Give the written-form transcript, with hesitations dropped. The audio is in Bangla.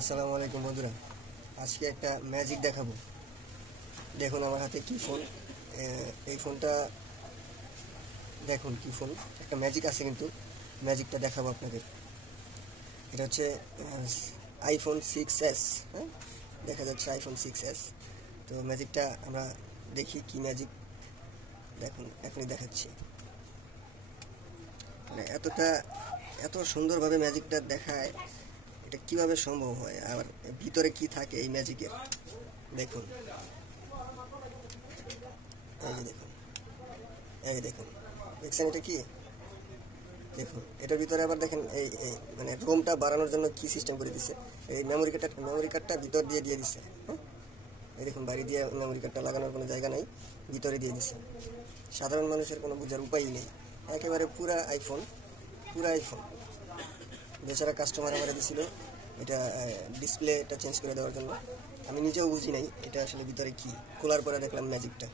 আসসালামু আলাইকুম বন্ধুরা, আজকে একটা ম্যাজিক দেখাবো। দেখুন আমার হাতে কি ফোন। এই ফোনটা দেখুন কি ফোন, একটা ম্যাজিক আছে, কিন্তু ম্যাজিকটা দেখাবো আপনাদের। এটা হচ্ছে আইফোন 6s। হ্যাঁ, দেখা যাচ্ছে আইফোন 6s। তো ম্যাজিকটা আমরা দেখি কি ম্যাজিক। দেখুন এখনই দেখাচ্ছি। মানে এত সুন্দরভাবে ম্যাজিকটা দেখায়, এটা কিভাবে সম্ভব হয়, আর ভিতরে কি থাকে এই ম্যাজিকের। দেখুন, এই যে দেখুন, এই দেখুন, দেখছেন এটা কি? দেখুন এটার ভিতরে আবার দেখেন এই মানে রোমটা বাড়ানোর জন্য কি সিস্টেম করে দিছে। এই মেমোরি কার্ডটা ভিতর দিয়ে দিছে। হ্যাঁ, এই দেখুন, বাইরে দিয়ে মেমোরি কার্ডটা লাগানোর কোনো জায়গা নাই, ভিতরে দিয়ে দিছে। সাধারণ মানুষের কোনো বোঝার উপায়ই নেই। একেবারে পুরা আইফোন বেচারা কাস্টমার আমার দিছিল এটা ডিসপ্লেটা চেঞ্জ করে দেওয়ার জন্য। আমি নিজেও বুঝি নাই এটা আসলে ভিতরে কি, খোলার পরে দেখলাম ম্যাজিকটা।